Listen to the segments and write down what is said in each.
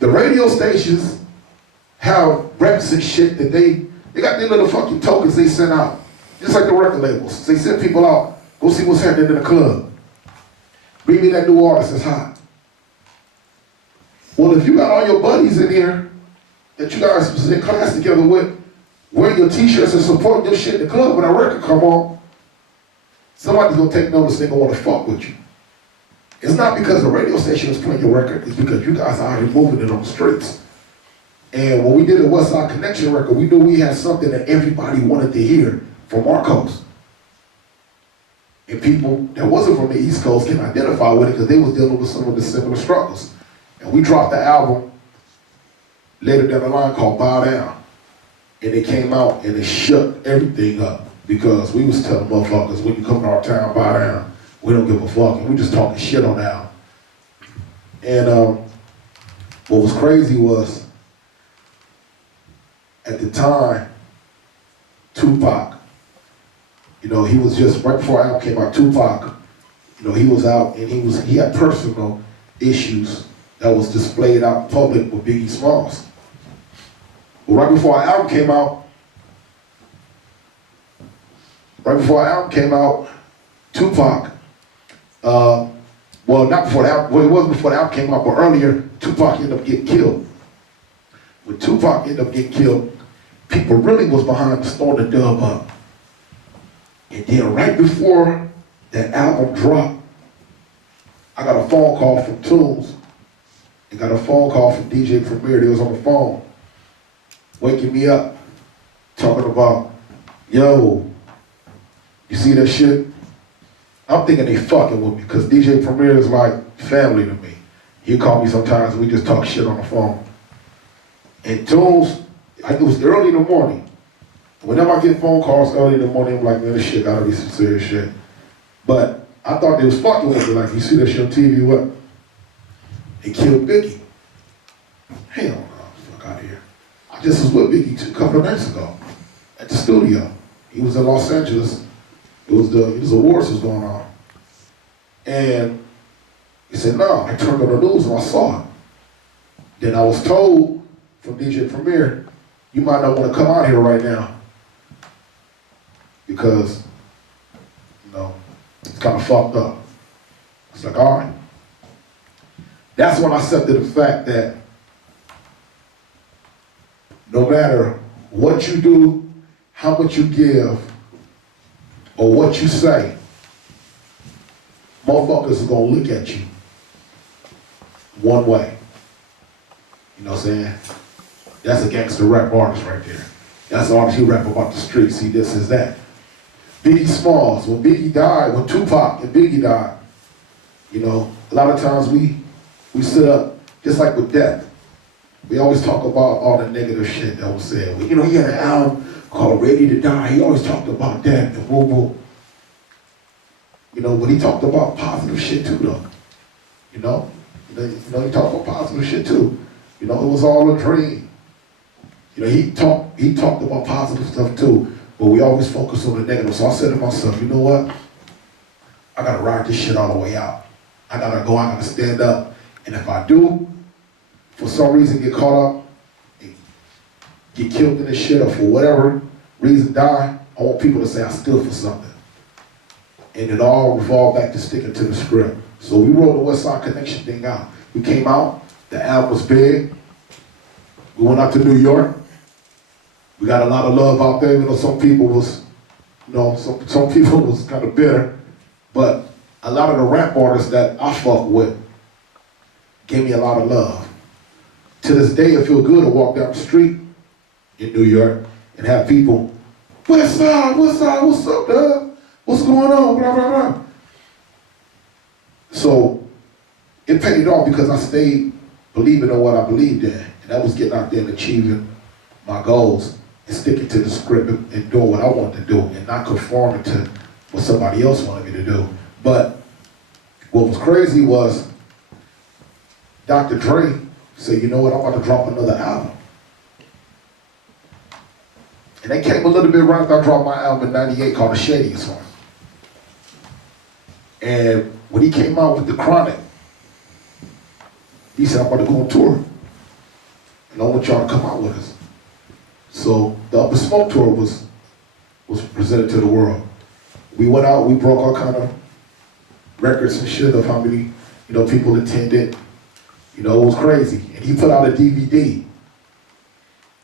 The radio stations have reps and shit that they got their little fucking tokens they send out. Just like the record labels. They send people out, go see what's happening in the club. Bring me that new artist that's hot. Well, if you got all your buddies in here that you guys was in class together with, wearing your t-shirts and supporting your shit in the club when a record come on, somebody's gonna take notice, they gonna wanna fuck with you. It's not because the radio station is playing your record, it's because you guys are out here moving it on the streets. And when we did the West Side Connection record, we knew we had something that everybody wanted to hear from our coast. And people that wasn't from the East Coast can identify with it because they was dealing with some of the similar struggles. And we dropped the album later down the line called Bow Down. And it came out and it shook everything up because we was telling motherfuckers, when you come to our town, bow down. We don't give a fuck, and we just talking shit on the album. And what was crazy was, at the time, Tupac, you know, he was just, right before our album came out, Tupac, you know, he was out and he had personal issues that was displayed out in public with Biggie Smalls. But right before our album came out, Tupac, well, not before the album, well, it wasn't before the album came out, but earlier, Tupac ended up getting killed. When Tupac ended up getting killed, people really was behind throwing the dub up. And then right before that album dropped, I got a phone call from Tunes. I got a phone call from DJ Premier. They was on the phone, waking me up, talking about, yo, you see that shit? I'm thinking they fucking with me, because DJ Premier is like family to me. He call me sometimes, we just talk shit on the phone. And Tunes, it was early in the morning. Whenever I get phone calls early in the morning, I'm like, man, this shit gotta be some serious shit. But I thought they was fucking with me, like, you see that shit on TV, what? They killed Biggie. Hell no, fuck out of here. I just was with Biggie a couple of nights ago at the studio. He was in Los Angeles. It was awards was going on. And he said, no, I turned on the news and I saw it. Then I was told from DJ Premier, you might not want to come out here right now because, you know, it's kind of fucked up. It's like, all right. That's when I accepted the fact that no matter what you do, how much you give, or what you say, motherfuckers are gonna look at you one way. You know what I'm saying? That's a gangster rap artist right there. That's an artist who rap about the streets, see this is that. Biggie Smalls, when Biggie died, when Tupac and Biggie died, you know, a lot of times we stood up, just like with death. We always talk about all the negative shit that was said. You know, he had an album called Ready to Die. He always talked about death and woo-woo. You know, but he talked about positive shit too, though. You know, he talked about positive shit too. You know, it was all a dream. You know, he talked about positive stuff too, but we always focus on the negative. So I said to myself, you know what? I gotta ride this shit all the way out. I gotta go, I gotta stand up. And if I do, for some reason get caught up, and get killed in this shit, or for whatever reason die, I want people to say I stood for something. And it all revolved back to sticking to the script. So we wrote the West Side Connection thing out. We came out, the album was big. We went out to New York. We got a lot of love out there. You know, some people was, you know, some people was kind of bitter, but a lot of the rap artists that I fuck with gave me a lot of love. To this day, it feels good to walk down the street in New York and have people, West Side, what's up, dog? What's going on, blah, blah, blah. So it paid off because I stayed believing in what I believed in. And that was getting out there and achieving my goals and sticking to the script and doing what I wanted to do and not conforming to what somebody else wanted me to do. But what was crazy was Dr. Dre said, you know what, I'm about to drop another album. And they came a little bit right after I dropped my album in '98 called The Shadiest One. And when he came out with The Chronic, he said, I'm about to go on tour. and I want y'all to come out with us. So the Up in Smoke tour was presented to the world. We went out, we broke all kind of records and shit of how many, people attended. It was crazy. And he put out a DVD.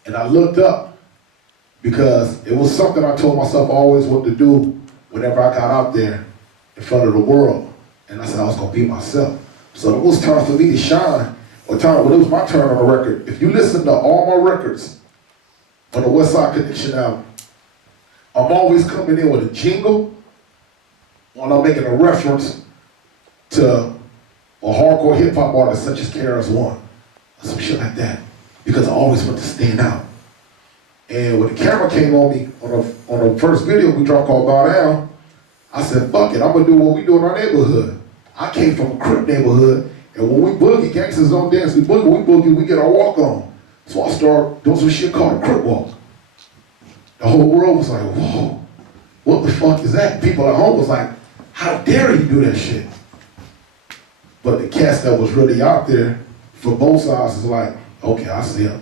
And I looked up because it was something I told myself I always wanted to do whenever I got out there in front of the world. And I said I was gonna be myself. So it was time for me to shine. When it was my turn on the record. If you listen to all my records on the West Side Connection album, I'm always coming in with a jingle when I'm making a reference to a hardcore hip hop artist such as KRS-One, some shit like that, because I always want to stand out. And when the camera came on me on the first video we dropped called Bow Down, I said, fuck it, I'm gonna do what we do in our neighborhood. I came from a Crip neighborhood, and when we boogie, gangsters don't dance, we boogie, we get our walk on. So I started doing some shit called a Crip walk. The whole world was like, whoa, what the fuck is that? People at home was like, how dare you do that shit? But the cast that was really out there for both sides is like, okay, I see him.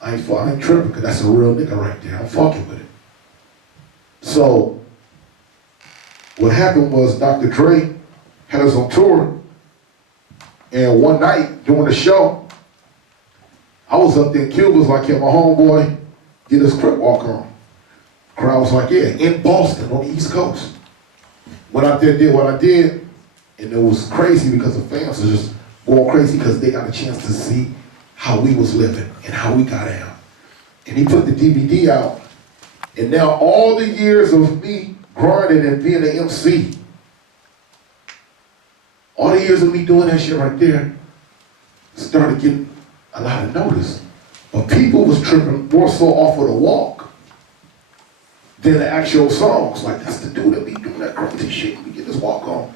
I ain't tripping, because that's a real nigga right there. I'm fucking with it. So what happened was Dr. Dre had us on tour, and one night during the show, I was up there in Cuba, was like, yeah, my homeboy, get his Crip walk on. The crowd was like, yeah, in Boston on the East Coast. Went out there, did what I did, and it was crazy because the fans were just going crazy because they got a chance to see how we was living and how we got out. And he put the DVD out, and now all the years of me grinding and being an MC, all the years of me doing that shit right there, started getting a lot of notice. But people was tripping more so off of the walk than the actual songs. Like, that's the dude that be doing that crazy shit. We get this walk on.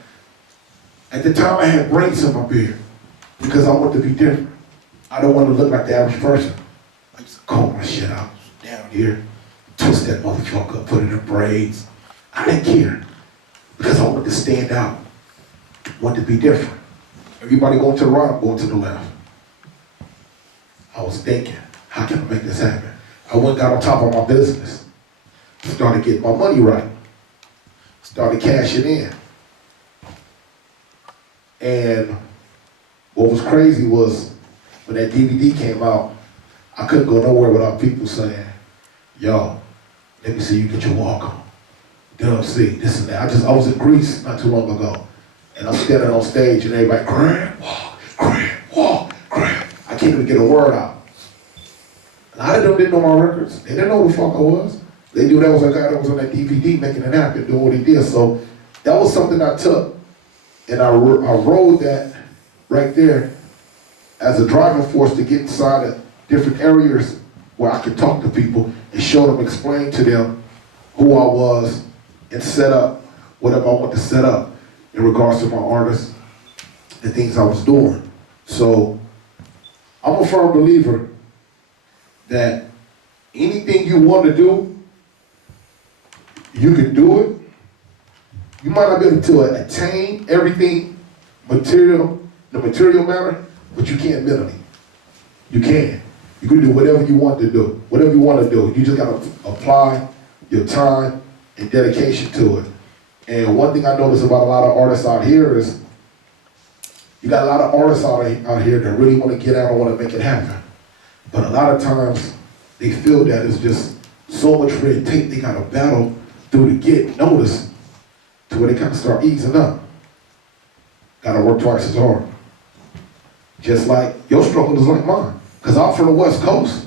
At the time, I had braids in my beard because I wanted to be different. I don't want to look like the average person. I just comb my shit out down here, twist that motherfucker up, put it in braids. I didn't care because I wanted to stand out, wanted to be different. Everybody going to the right, I'm going to the left. I was thinking, how can I make this happen? I went and got on top of my business, started getting my money right, started cashing in. And what was crazy was when that DVD came out, I couldn't go nowhere without people saying, yo, let me see you get your walk on. see, this and that. I was in Greece not too long ago, and I'm standing on stage and everybody, Grant, walk. I can't even get a word out. A lot of them didn't know my records. They didn't know who the fuck I was. They knew that was a guy that was on that DVD making it happen, doing what he did. So that was something I took, and I rode that right there as a driving force to get inside of different areas where I could talk to people and show them, explain to them who I was, and set up whatever I want to set up in regards to my artists and things I was doing. So I'm a firm believer that anything you want to do, you can do it. You might not be able to attain everything the material matter, but you can mentally. You can. You can do whatever you want to do. Whatever you want to do. You just got to apply your time and dedication to it. And one thing I notice about a lot of artists out here is you got a lot of artists out here that really want to get out and want to make it happen. But a lot of times they feel that it's just so much red tape they got to battle through to get noticed to where they kind of start easing up. Got to work twice as hard. Just like your struggle is like mine. Because I'm from the West Coast.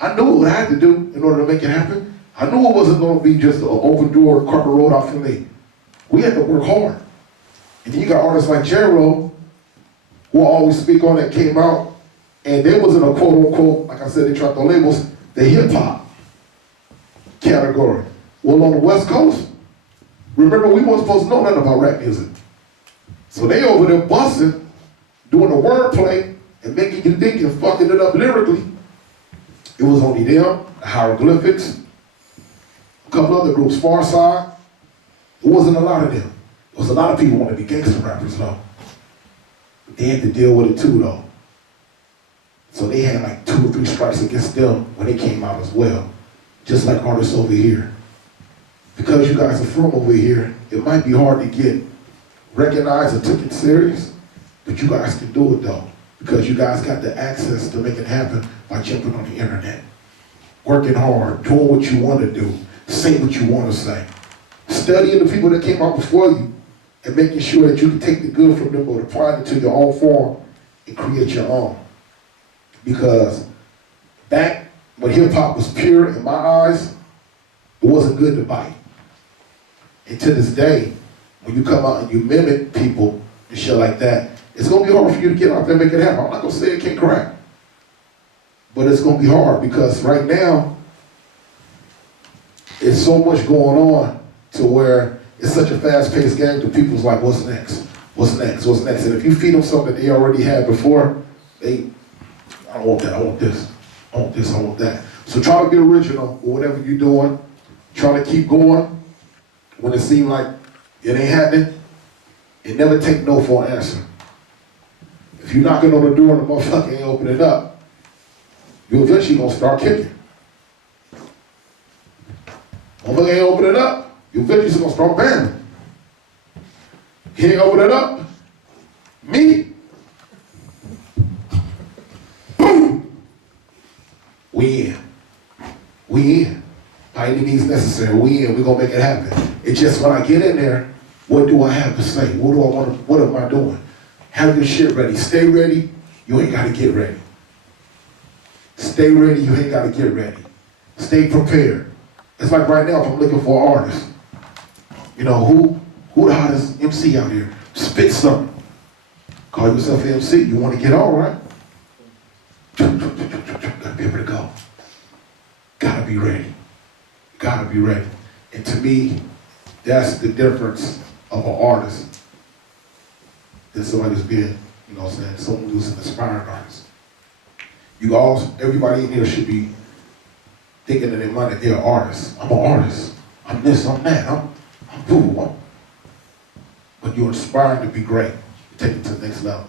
I knew what I had to do in order to make it happen. I knew it wasn't going to be just an open door carpet road out for me. We had to work hard. And then you got artists like J-Ro, who I always speak on, that came out, and they was in a quote-unquote, like I said, they tried the labels, the hip-hop category. Well, on the West Coast, remember, we weren't supposed to know nothing about rap music. So they over there busting, doing the wordplay, and making you think and fucking it up lyrically. It was only them, the Hieroglyphics, a couple other groups, Far Side. It wasn't a lot of them. There was a lot of people who wanted to be gangster rappers, though. But they had to deal with it too, though. So they had like 2 or 3 strikes against them when they came out as well. Just like artists over here. Because you guys are from over here, it might be hard to get recognized or taken serious, but you guys can do it though. Because you guys got the access to make it happen by jumping on the internet. Working hard, doing what you want to do, saying what you want to say. Studying the people that came out before you and making sure that you can take the good from them but apply it to your own form and create your own. Because back when hip hop was pure in my eyes, it wasn't good to bite. And to this day, when you come out and you mimic people and shit like that, it's gonna be hard for you to get out there and make it happen. I'm not gonna say it can't crack. But it's gonna be hard because right now, it's so much going on to where it's such a fast-paced game that people's like, what's next? What's next? What's next? And if you feed them something that they already had before, I don't want that, I want this. I want this, I want that. So try to be original with whatever you're doing. Try to keep going when it seems like it ain't happening. And never take no for an answer. If you're knocking on the door and the motherfucker ain't opening up, you eventually gonna start kicking. Motherfucker ain't opening up, you eventually gonna start banging. He ain't opening up, me, boom, we in. We in. By any means necessary, we in, we gonna make it happen. It's just when I get in there, what do I have to say? What do I want to, what am I doing? Have your shit ready. Stay ready, you ain't gotta get ready. Stay ready, you ain't gotta get ready. Stay prepared. It's like right now, if I'm looking for an artist, you know, who the hottest MC out here? Spit something. Call yourself an MC, you wanna get on, right? Gotta be able to go. Gotta be ready. Gotta be ready. And to me, that's the difference of an artist than somebody who's being, you know what I'm saying, someone who's an aspiring artist. You all, everybody in here should be thinking in their mind that they're an artist. I'm an artist. I'm this, I'm that, I'm cool. But you're inspiring to be great. Take it to the next level.